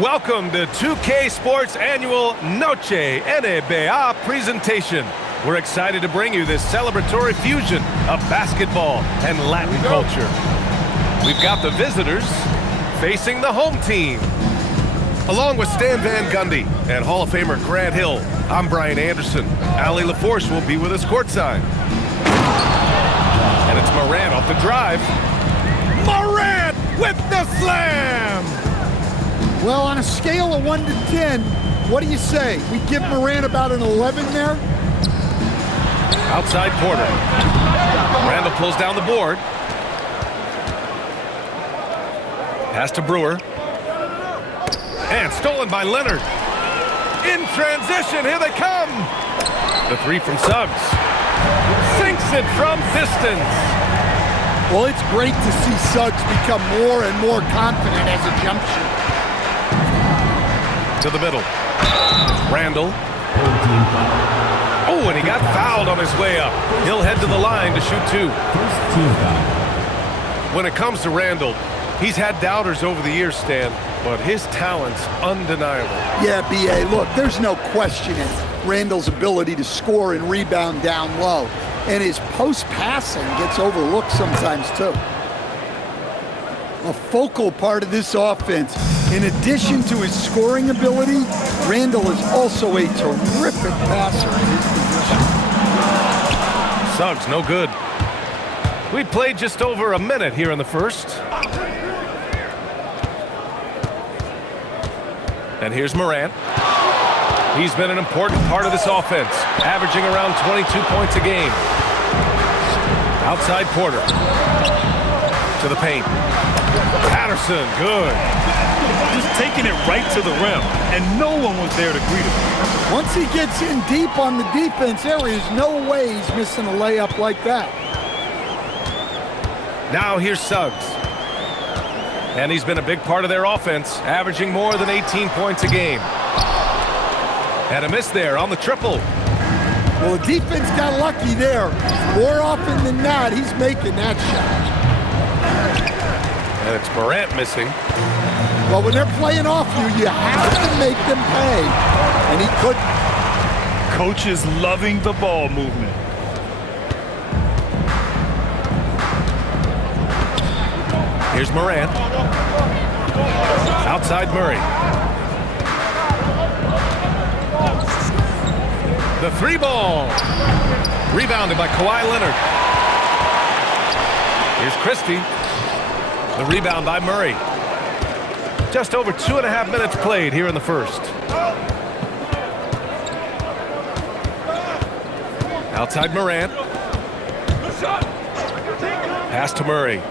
Welcome to 2K Sports Annual Noche NBA presentation. We're excited to bring you this celebratory fusion of basketball and Latin culture. We've got the visitors facing the home team. Along with Stan Van Gundy and Hall of Famer Grant Hill, I'm Brian Anderson. Allie LaForce will be with us courtside. And it's Morant off the drive. Morant with the slam! Well, on a scale of 1 to 10, what do you say? We give Morant about an 11 there? Outside Porter. Randall pulls down the board. Pass to Brewer. And stolen by Leonard. In transition, here they come. The three from Suggs. Sinks it from distance. Well, it's great to see Suggs become more and more confident as a jump shooter. To the middle. Randall. Oh, and he got fouled on his way up. He'll head to the line to shoot two. When it comes to Randall, he's had doubters over the years, Stan, but his talent's undeniable. Yeah, B.A., look, there's no questioning Randall's ability to score and rebound down low. And his post-passing gets overlooked sometimes, too. A focal part of this offense. In addition to his scoring ability, Randall is also a terrific passer in his position. Suggs, no good. We played just over a minute here in the first. And here's Morant. He's been an important part of this offense, averaging around 22 points a game. Outside Porter. To the paint. Patterson, good. Just taking it right to the rim, and no one was there to greet him. Once he gets in deep on the defense, there is no way he's missing a layup like that. Now here's Suggs. And he's been a big part of their offense, averaging more than 18 points a game. And a miss there on the triple. Well, the defense got lucky there. More often than not, he's making that shot. And it's Morant missing. Well, when they're playing off you, you have to make them pay. And he couldn't. Coach is loving the ball movement. Here's Morant. Outside Murray. The three ball. Rebounded by Kawhi Leonard. Here's Christie. The rebound by Murray. Just over 2.5 minutes played here in the first. Outside Morant. Pass to Murray.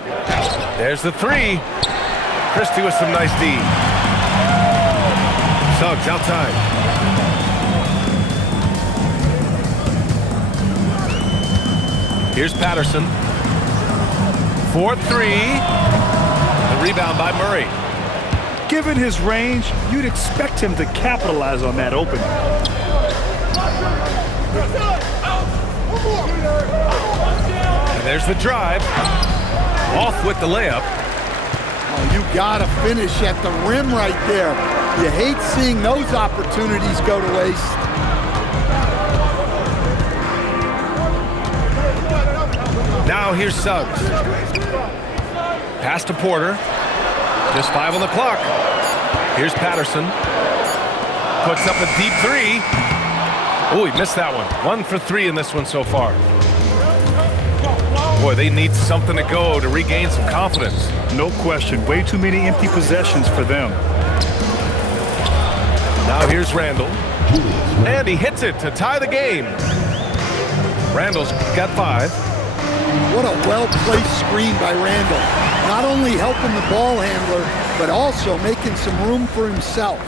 There's the three. Christie with some nice D. Suggs outside. Here's Patterson. 4-3. The rebound by Murray. Given his range, you'd expect him to capitalize on that opening. And there's the drive. Off with the layup. Oh, you gotta finish at the rim right there. You hate seeing those opportunities go to waste. Now here's Suggs. Pass to Porter. Just 5 on the clock. Here's Patterson. Puts up a deep three. Oh, he missed that one. 1 for 3 in this one so far. Boy, they need something to go to regain some confidence. No question. Way too many empty possessions for them. Now here's Randall. And he hits it to tie the game. Randall's got 5. What a well-placed screen by Randall. Not only helping the ball handler, but also making some room for himself.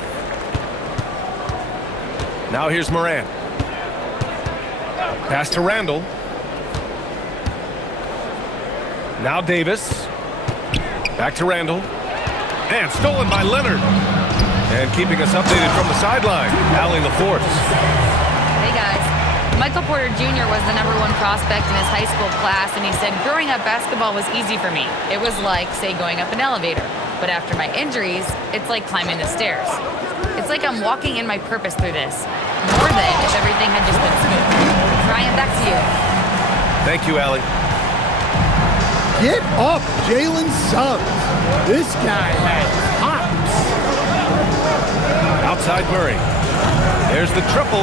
Now here's Morant. Pass to Randall. Now Davis. Back to Randall. And stolen by Leonard. And keeping us updated from the sideline, Allie LaForce. Hey guys. Michael Porter Jr. was the #1 prospect in his high school class, and he said, growing up, basketball was easy for me. It was like, say, going up an elevator. But after my injuries, it's like climbing the stairs. It's like I'm walking in my purpose through this, more than if everything had just been smooth. Ryan, back to you. Thank you, Allie. Get up, Jalen Suggs. This guy has hops. Outside Murray. There's the triple.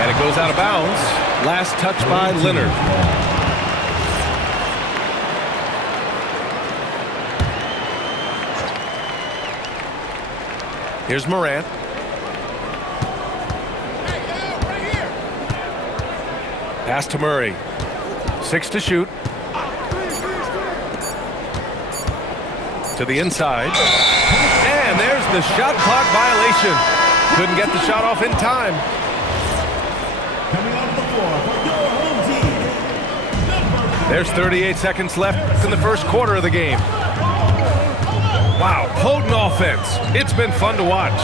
And it goes out of bounds. Last touch by Leonard. Here's Morant. Pass to Murray. 6 to shoot. To the inside. And there's the shot clock violation. Couldn't get the shot off in time. Coming off the floor for your home team. There's 38 seconds left in the first quarter of the game. Wow, potent offense. It's been fun to watch.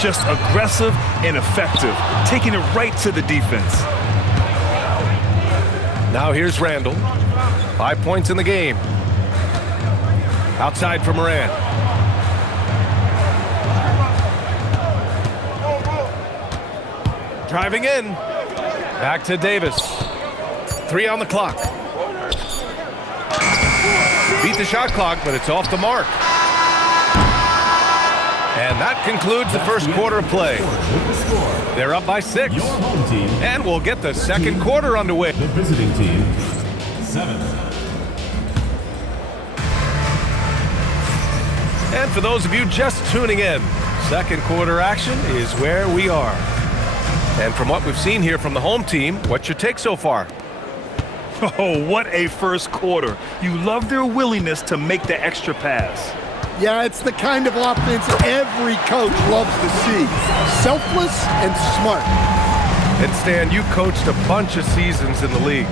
Just aggressive and effective, taking it right to the defense. Now here's Randall. 5 points in the game. Outside for Morant. Driving in. Back to Davis. 3 on the clock. Beat the shot clock, but it's off the mark. And that concludes the first quarter of play. They're up by 6. Your home team. And we'll get the second quarter underway. The visiting team, 7. And for those of you just tuning in, second quarter action is where we are. And from what we've seen here from the home team, what's your take so far? Oh, what a first quarter. You love their willingness to make the extra pass. Yeah, it's the kind of offense every coach loves to see. Selfless and smart. And Stan, you coached a bunch of seasons in the league.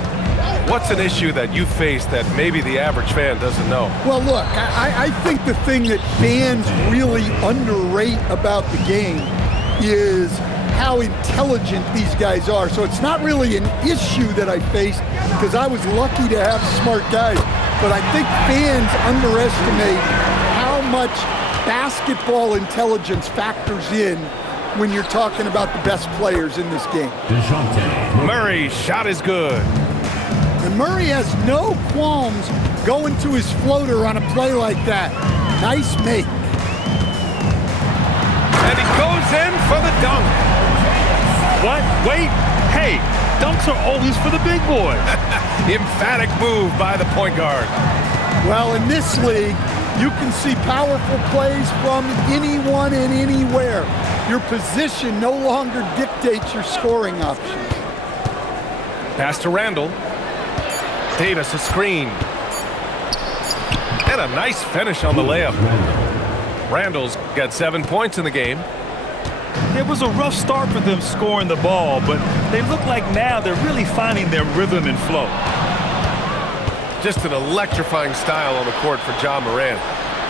What's an issue that you face that maybe the average fan doesn't know? Well, look, I think the thing that fans really underrate about the game is how intelligent these guys are. So it's not really an issue that I faced because I was lucky to have smart guys. But I think fans underestimate how much basketball intelligence factors in when you're talking about the best players in this game. Murray's shot is good. And Murray has no qualms going to his floater on a play like that. Nice make. And he goes in for the dunk. What? Wait. Hey, dunks are always for the big boys. Emphatic move by the point guard. Well, in this league, you can see powerful plays from anyone and anywhere. Your position no longer dictates your scoring options. Pass to Randall. Davis a screen. And a nice finish on the layup. Randall's got 7 points in the game. It was a rough start for them scoring the ball, but they look like now they're really finding their rhythm and flow. Just an electrifying style on the court for John Morant.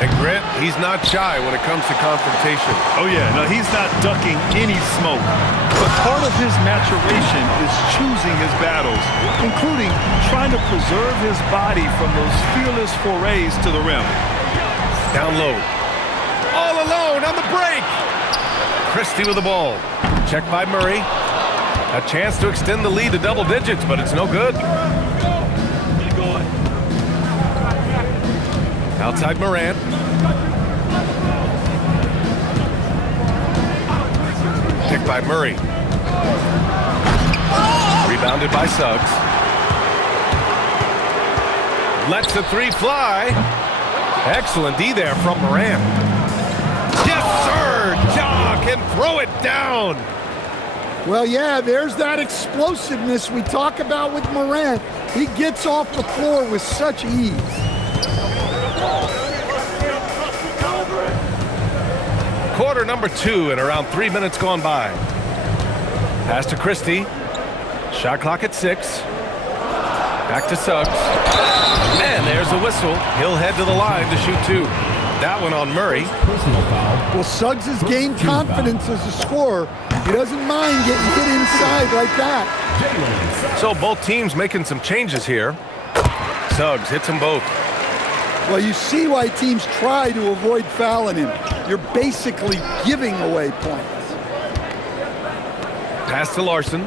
And Grant, he's not shy when it comes to confrontation. Oh yeah, no, he's not ducking any smoke. But part of his maturation is choosing his battles, including trying to preserve his body from those fearless forays to the rim. Down low. All alone on the break. Christie with the ball. Check by Murray. A chance to extend the lead to double digits, but it's no good. Outside Morant. Picked by Murray. Rebounded by Suggs. Lets the 3 fly. Excellent D there from Morant. Yes, sir! Ja can throw it down. Well, yeah, there's that explosiveness we talk about with Morant. He gets off the floor with such ease. Quarter number 2 and around 3 minutes gone by. Pass to Christie. Shot clock at 6. Back to Suggs. And there's a whistle. He'll head to the line to shoot 2. That one on Murray. Well, Suggs has gained confidence as a scorer. He doesn't mind getting hit inside like that. So both teams making some changes here. Suggs hits them both. Well, you see why teams try to avoid fouling him. You're basically giving away points. Pass to Larson.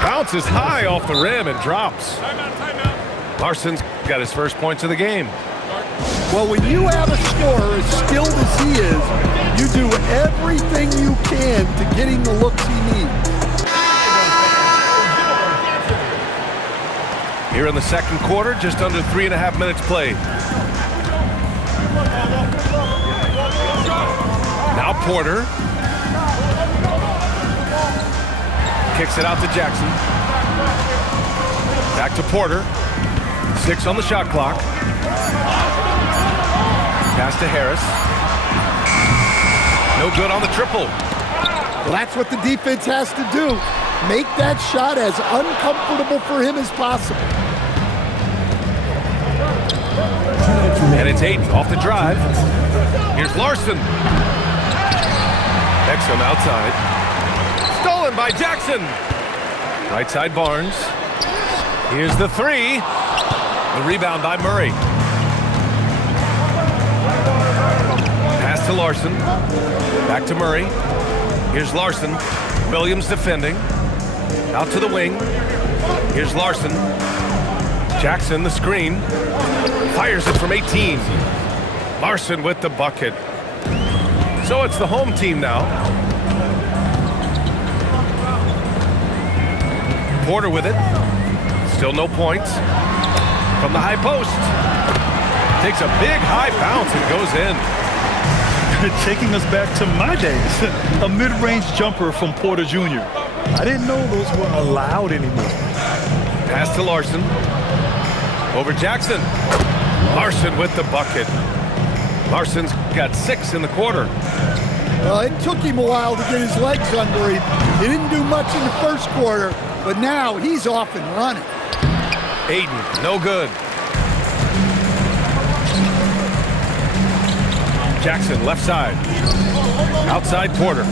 Bounces high off the rim and drops. Larson's got his first points of the game. Well, when you have a scorer as skilled as he is, you do everything you can to get him the looks he needs. Here in the second quarter, just under 3.5 minutes played. Now Porter. Kicks it out to Jackson. Back to Porter. 6 on the shot clock. Pass to Harris. No good on the triple. Well, that's what the defense has to do. Make that shot as uncomfortable for him as possible. And it's Ayton off the drive. Here's Larson. Exum outside. Stolen by Jackson. Right side Barnes. Here's the three. The rebound by Murray. Pass to Larson. Back to Murray. Here's Larson. Williams defending. Out to the wing. Here's Larson. Jackson the screen. Fires it from 18. Larson with the bucket. So it's the home team now. Porter with it. Still no points. From the high post. Takes a big high bounce and goes in. Taking us back to my days. A mid-range jumper from Porter Jr. I didn't know those were allowed anymore. Pass to Larson. Over Jackson. Larson with the bucket. Larson's got 6 in the quarter. Well, it took him a while to get his legs under him. He didn't do much in the first quarter, but now he's off and running. Ayton, no good. Jackson, left side. Outside Porter.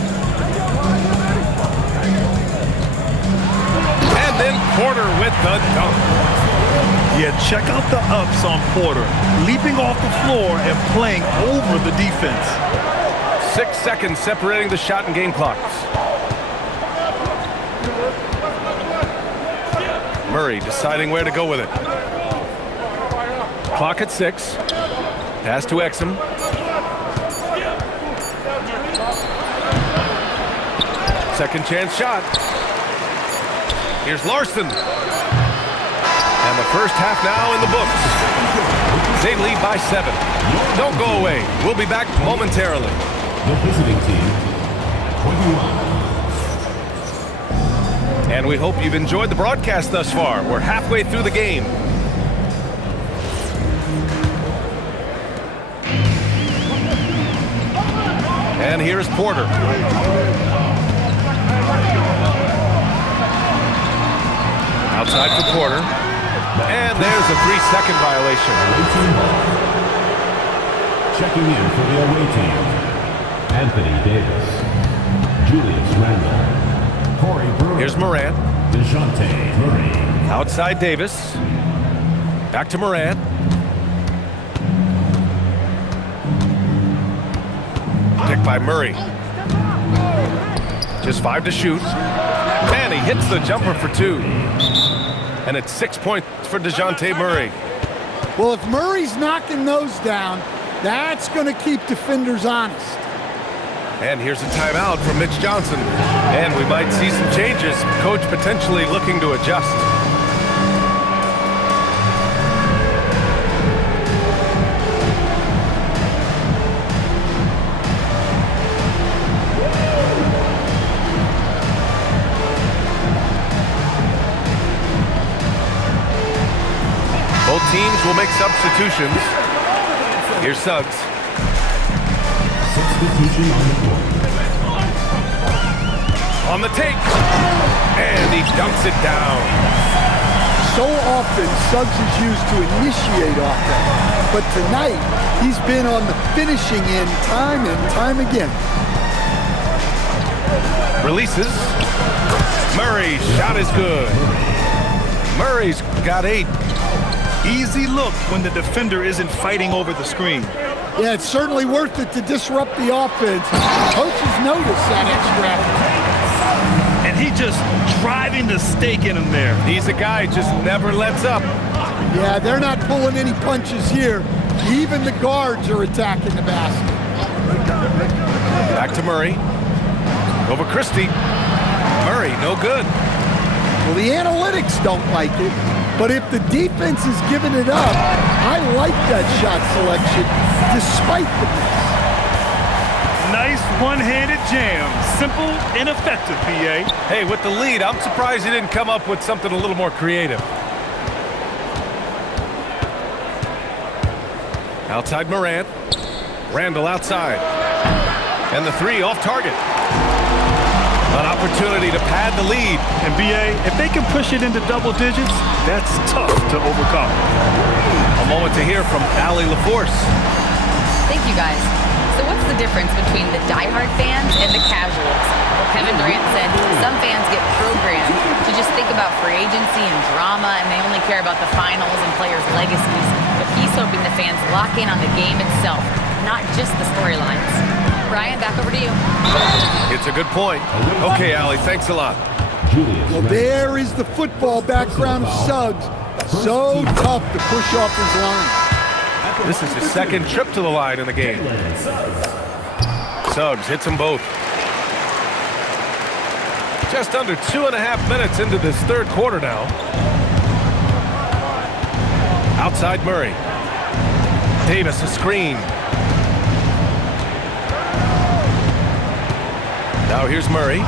And then Porter with the dunk. Yeah, check out the ups on Porter. Leaping off the floor and playing over the defense. 6 seconds separating the shot and game clocks. Murray deciding where to go with it. Clock at 6. Pass to Exum. Second chance shot. Here's Larson. And the first half now in the books. They lead by 7. Don't go away. We'll be back momentarily. The visiting team, 21. And we hope you've enjoyed the broadcast thus far. We're halfway through the game. And here's Porter. Outside for Porter. And there's a 3-second violation. Checking in for the away team, Anthony Davis, Julius Randle, Corey Brewer. Here's Morant. DeJounte Murray. Outside Davis. Back to Morant. Picked by Murray. Just 5 to shoot. And he hits the jumper for 2. And it's 6 points for DeJounte Murray. Well, if Murray's knocking those down, that's going to keep defenders honest. And here's a timeout from Mitch Johnson. And we might see some changes. Coach potentially looking to adjust. Both teams will make substitutions. Here's Suggs. Substitution on the court. On the take. And he dunks it down. So often, Suggs is used to initiate offense. But tonight, he's been on the finishing end time and time again. Releases. Murray's shot is good. Murray's got 8. Easy look when the defender isn't fighting over the screen. Yeah, it's certainly worth it to disrupt the offense. Coaches notice that extra effort. And he just driving the stake in him there. He's a guy who just never lets up. Yeah, they're not pulling any punches here. Even the guards are attacking the basket. Back to Murray. Over Christie. Murray, no good. Well, the analytics don't like it, but if the defense is giving it up, I like that shot selection despite the miss. Nice one-handed jam. Simple and effective, PA. Hey, with the lead, I'm surprised he didn't come up with something a little more creative. Outside Morant. Randall outside. And the 3 off target. An opportunity to pad the lead. And BA, if they can push it into double digits, that's tough to overcome. A moment to hear from Allie LaForce. Thank you, guys. So what's the difference between the diehard fans and the casuals? Well, Kevin Durant said some fans get programmed to just think about free agency and drama, and they only care about the finals and players' legacies. But he's hoping the fans lock in on the game itself, not just the storylines. Brian, back over to you. It's a good point. Okay, Allie, thanks a lot. Well, there is the football background of Suggs. So tough to push off his line. This is his second trip to the line in the game. Suggs hits them both. Just under 2.5 minutes into this third quarter now. Outside Murray. Davis a screen. Now here's Murray.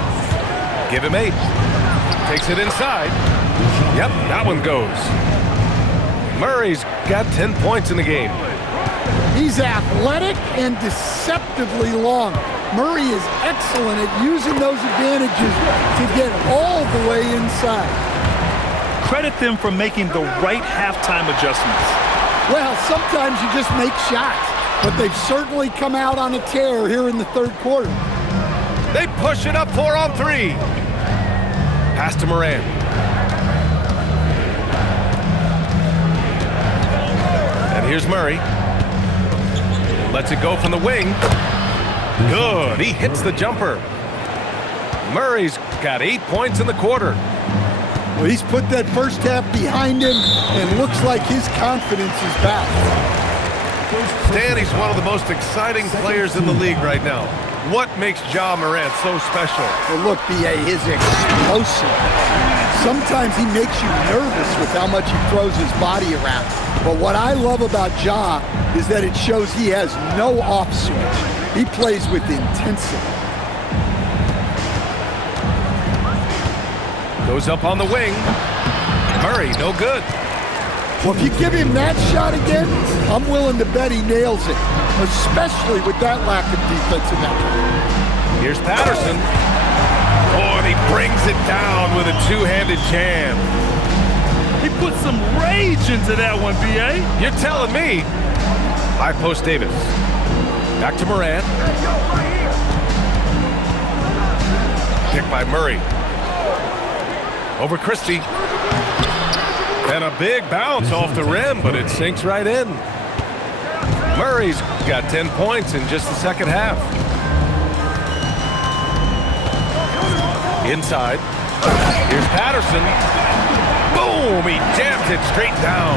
Give him 8. Takes it inside. Yep, that one goes. Murray's got 10 points in the game. He's athletic and deceptively long. Murray is excellent at using those advantages to get all the way inside. Credit them for making the right halftime adjustments. Well, sometimes you just make shots, but they've certainly come out on a tear here in the third quarter. They push it up 4 on 3. Pass to Morant. And here's Murray. Lets it go from the wing. Good. He hits the jumper. Murray's got 8 points in the quarter. Well, he's put that first half behind him and looks like his confidence is back. Stan, he's one of the most exciting players in the league right now. What makes Ja Morant so special? Well, look, B.A., his explosive. Sometimes he makes you nervous with how much he throws his body around. But what I love about Ja is that it shows he has no off switch. He plays with intensity. Goes up on the wing. Murray, no good. Well, if you give him that shot again, I'm willing to bet he nails it, especially with that lack of defensive effort. Here's Patterson. Oh, and he brings it down with a two-handed jam. He put some rage into that one, B.A. You're telling me. High post Davis. Back to Morant. Kick by Murray. Over Christie. And a big bounce off the rim, but it sinks right in. Murray's got 10 points in just the second half. Inside. Here's Patterson. Boom! He jams it straight down.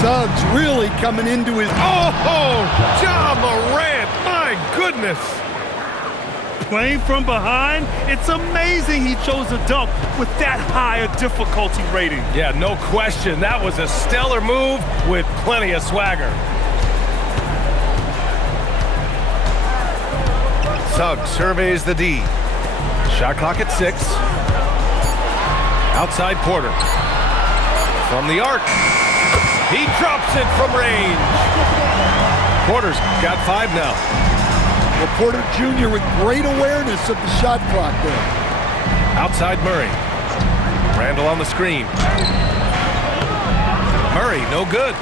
Suggs really coming into his... Oh! Ja Morant! My goodness! Playing from behind, it's amazing he chose a dunk with that high a difficulty rating. Yeah, no question. That was a stellar move with plenty of swagger. Suggs surveys the D. Shot clock at 6. Outside Porter. From the arc. He drops it from range. Porter's got 5 now. Well, Porter Jr. with great awareness of the shot clock there. Outside Murray. Randall on the screen. Murray, no good.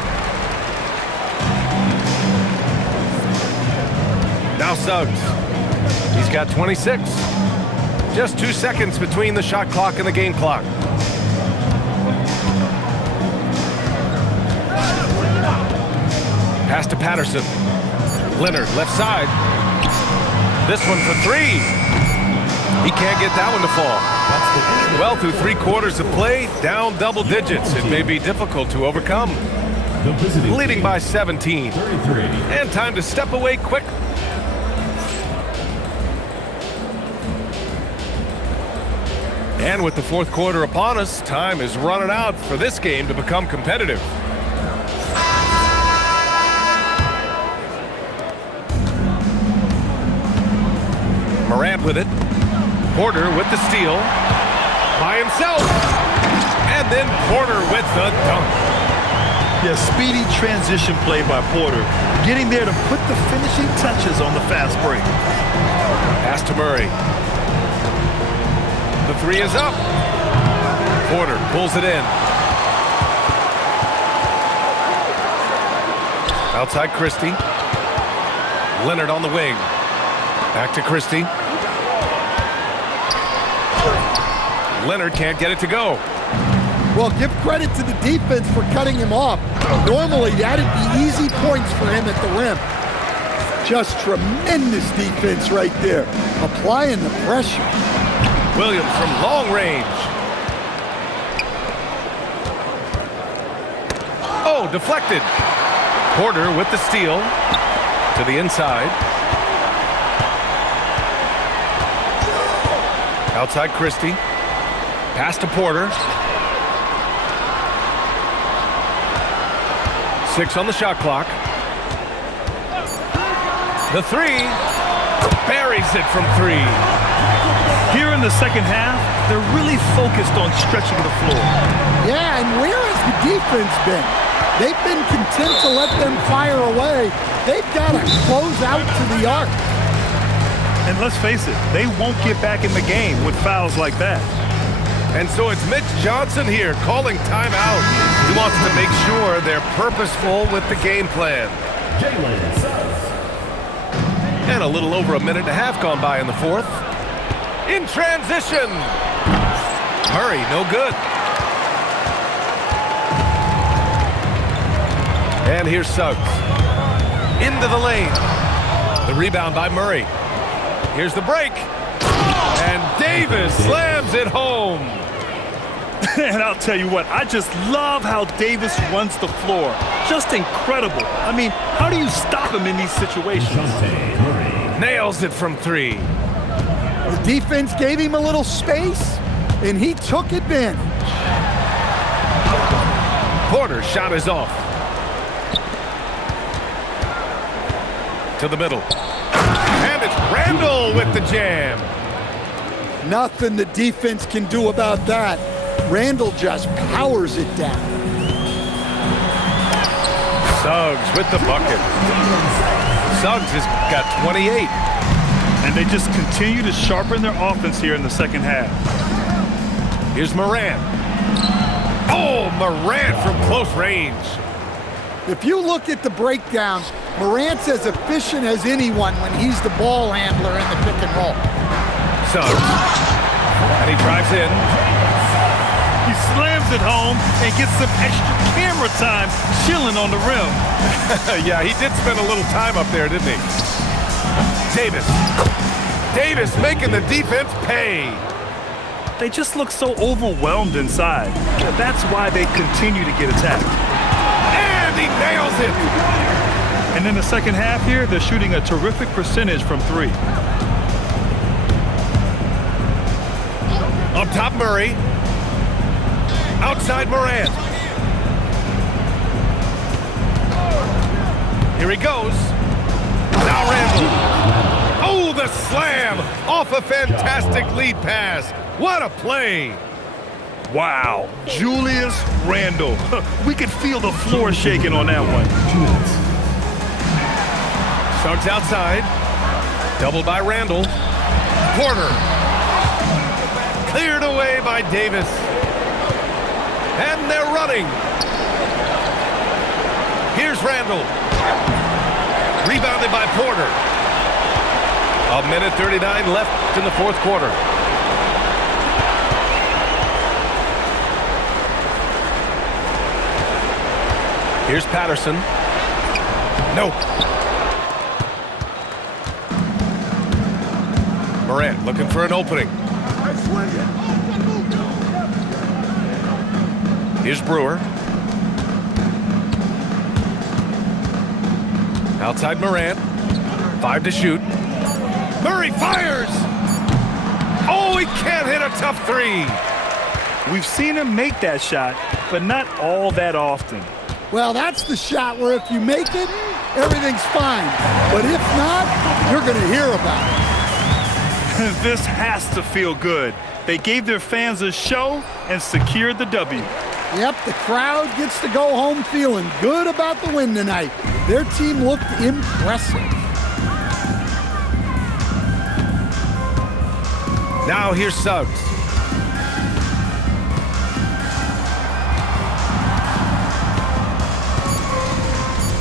Now Suggs. He's got 26. Just 2 seconds between the shot clock and the game clock. Pass to Patterson. Leonard, left side. This one for three. He can't get that one to fall. Well, through 3/4 of play, down double digits. It may be difficult to overcome. Leading by 17. 33. And time to step away quick. And with the fourth quarter upon us, time is running out for this game to become competitive. Morant with it. Porter with the steal. By himself. And then Porter with the dunk. Yeah, speedy transition play by Porter. Getting there to put the finishing touches on the fast break. Pass to Murray. The three is up. Porter pulls it in. Outside Christie. Leonard on the wing. Back to Christie. Leonard can't get it to go. Well, give credit to the defense for cutting him off. Normally, that'd be easy points for him at the rim. Just tremendous defense right there. Applying the pressure. Williams from long range. Oh, deflected. Porter with the steal. To the inside. Outside Christie. Pass to Porter. 6 on the shot clock. The three. Buries it from 3. Here in the second half, they're really focused on stretching the floor. Yeah, and where has the defense been? They've been content to let them fire away. They've got to close out to the arc. And let's face it, they won't get back in the game with fouls like that. And so it's Mitch Johnson here calling timeout. He wants to make sure they're purposeful with the game plan. And a little over a minute and a half gone by in the fourth. In transition. Murray, no good. And here's Suggs. Into the lane. The rebound by Murray. Here's the break. And Davis slams it home. And I'll tell you what, I just love how Davis runs the floor. Just incredible. I mean, how do you stop him in these situations? Nails it from 3. The defense gave him a little space, and he took advantage. Porter's shot is off. To the middle. And it's Randall with the jam. Nothing the defense can do about that. Randall just powers it down. Suggs with the bucket. Suggs has got 28. And they just continue to sharpen their offense here in the second half. Here's Morant. Oh, Morant from close range. If you look at the breakdown, Morant's as efficient as anyone when he's the ball handler in the pick and roll. Suggs. And he drives in. He slams it home and gets some extra camera time chilling on the rim. Yeah, he did spend a little time up there, didn't he? Davis. Davis making the defense pay. They just look so overwhelmed inside. That's why they continue to get attacked. And he nails it. And in the second half here, they're shooting a terrific percentage from 3. Up top, Murray. Outside Morant. Here he goes. Now Randall. Oh, the slam off a fantastic lead pass. What a play. Wow, Julius Randle. We could feel the floor shaking on that one. Suggs outside. Doubled by Randall. Porter. Cleared away by Davis. And they're running. Here's Randall. Rebounded by Porter. 1:39 left in the fourth quarter. Here's Patterson. No. Morant looking for an opening. Here's Brewer. Outside Morant. 5 to shoot. Murray fires! Oh, he can't hit a tough three. We've seen him make that shot, but not all that often. Well, that's the shot where if you make it, everything's fine. But if not, you're going to hear about it. This has to feel good. They gave their fans a show and secured the W. Yep, the crowd gets to go home feeling good about the win tonight. Their team looked impressive. Now here's Suggs.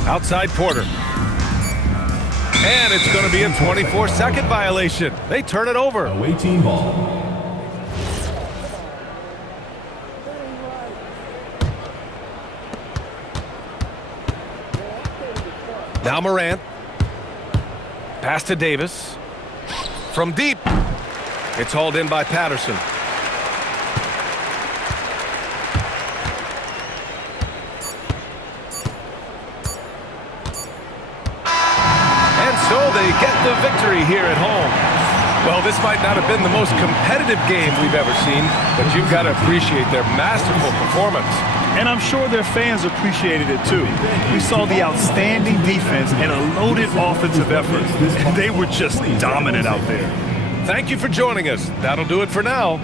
Outside Porter. And it's going to be a 24-second violation. They turn it over. Away team ball. Now Morant. Pass to Davis. From deep. It's hauled in by Patterson. And so they get the victory here at home. Well, this might not have been the most competitive game we've ever seen, but you've got to appreciate their masterful performance. And I'm sure their fans appreciated it too. We saw the outstanding defense and a loaded offensive effort. They were just dominant out there. Thank you for joining us. That'll do it for now.